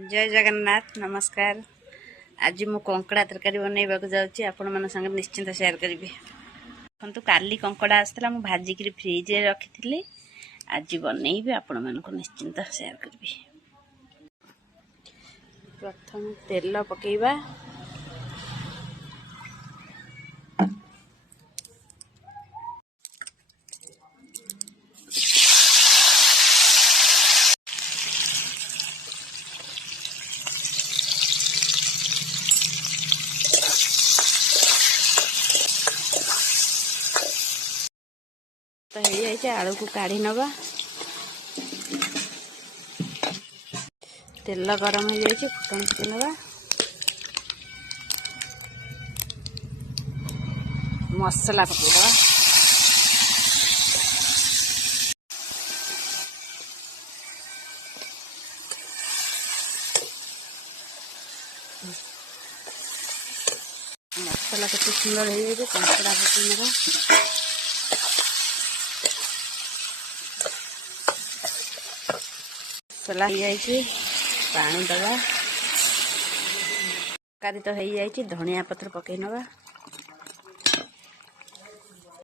जय जगन्नाथ नमस्कार। आज मु कंकड़ा तरकारी बनइबा जाऊँगी आपण मन संगे निश्चिंत शेयर करी। देखो काली कंकड़ा आसला मु भाजिक फ्रिज रखी आज बनइबी आपण मन निश्चिंत शेयर करी। प्रथम तेल पकेइबा तो हो जाए आलू को काढ़ी नवा। तेल गरम हो जाए फुटन फुटी नवा। मसला पकईदवा मसला के सुंदर हो जाए कंकड़ा पकई नवा। मसला हो जाए पानी दवा। तरकारी तो हो जाए धनिया पत्र पकई नवा।